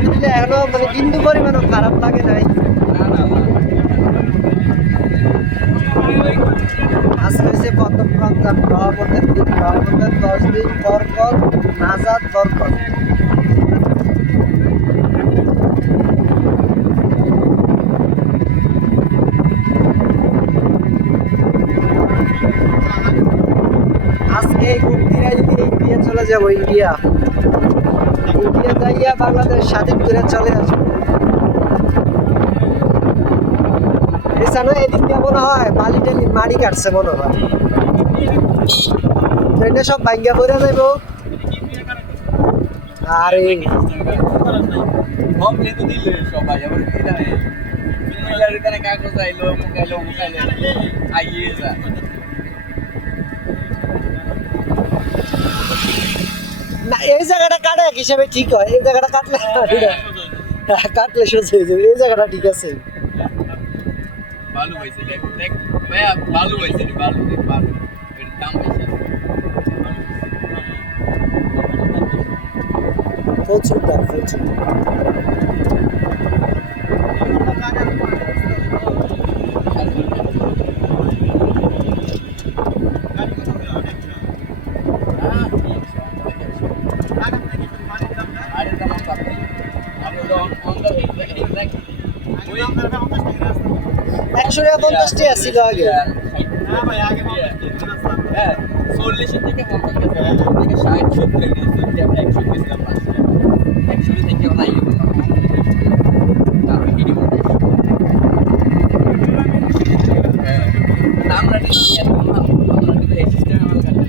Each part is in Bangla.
আলহামদুলিল্লাহ এখনো মানে বিন্দু পরিমাণও খারাপ লাগে নাই। আজকে হয়েছে প্রথম রমজান, রহমতের দিন, রহমতের 10 দিন বরকত, নাজাত, বরকত। আজকে এই ঘুরতে ইন্ডিয়া চলে যাবো। ইন্ডিয়া যাইয়া বাংলাদেশ স্বাধীন করে চলে আসবো। এছাড়া এদিক দিয়ে মনে হয় বালি টালি মাড়ি কাটছে মনে হয়, ট্রেনে সব ভাঙ্গা পড়ে যাইব। আর এই না, এই জায়গাটা কাটে এক হিসাবে ঠিক হয়। এই জায়গাটা কাটলে কাটলে সোজা হয়ে যাবে। এই জায়গাটা ঠিক আছে। বালু হয়েছে দেখ দেখ ভাইয়া, বালু হয়েছে রে, বালু দেখ, বালু এর দাম বেশি। প্রচুর দাম, প্রচুর। আরে দাম কত? আমি তো অন দা এক্সাক্ট 150 টাকা ছিল আগে। হ্যাঁ 40 থেকে 50 থেকে 60 70 থেকে 100 বেচলাম না, 100 থেকে ওলা ইয়ে করলাম তারপর কিনে বলতে আমরা ঠিক এত না, আমরা ঠিক এই সিস্টেমে আমার কাছে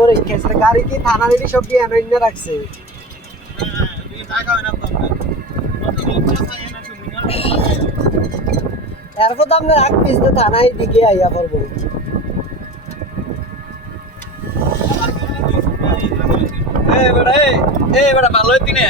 ওরে কেসের গাড়ি কি থানা দিদি সব দিয়ে এনে রাখছে। এরপর তো আমরা এক পিস দিয়ে থানায় দিকে আইয়া পড়বো। এ বেটা ভালো হইতি না।